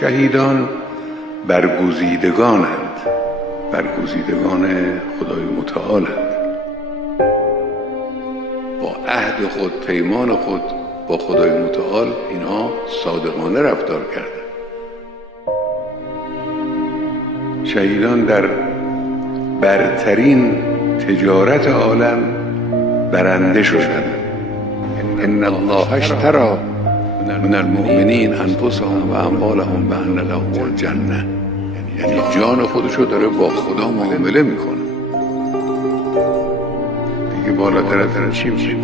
شهیدان برگزیدگانند، برگزیدگان خدای متعالند. با عهد خود، پیمان خود با خدای متعال اینها صادقانه رفتار کردند. شهیدان در برترین تجارت عالم برنده شدند. ان الله اشتری من المؤمنین انفسهم و اموالهم بأن لهم الجنه، یعنی جان خودشو داره با خدا معامله میکنه. دیگه بالاتر از این چی میشه؟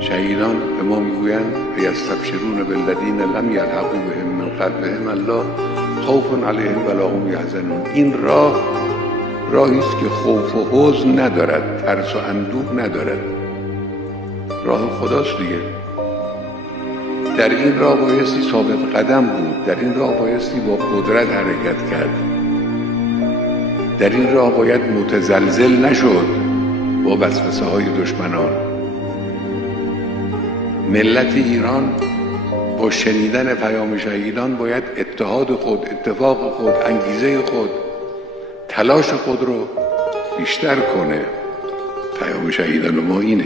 شهیدان به ما میگویند یستبشرون بالذین لم یلحقوا بهم من خلفهم الله خوف علیهم ولا هم یحزنون. این راهی است که خوف و حزن ندارد، ترس و اندوه ندارد. راه خداست دیگه. در این راه بایستی ثابت قدم بود، در این راه بایستی با قدرت حرکت کرد، در این راه باید متزلزل نشد با وسوسه های دشمنان. ملت ایران با شنیدن پیام شهیدان باید اتحاد خود، اتفاق خود، انگیزه خود، تلاش خود رو بیشتر کنه. پیام شهیدان ما اینه.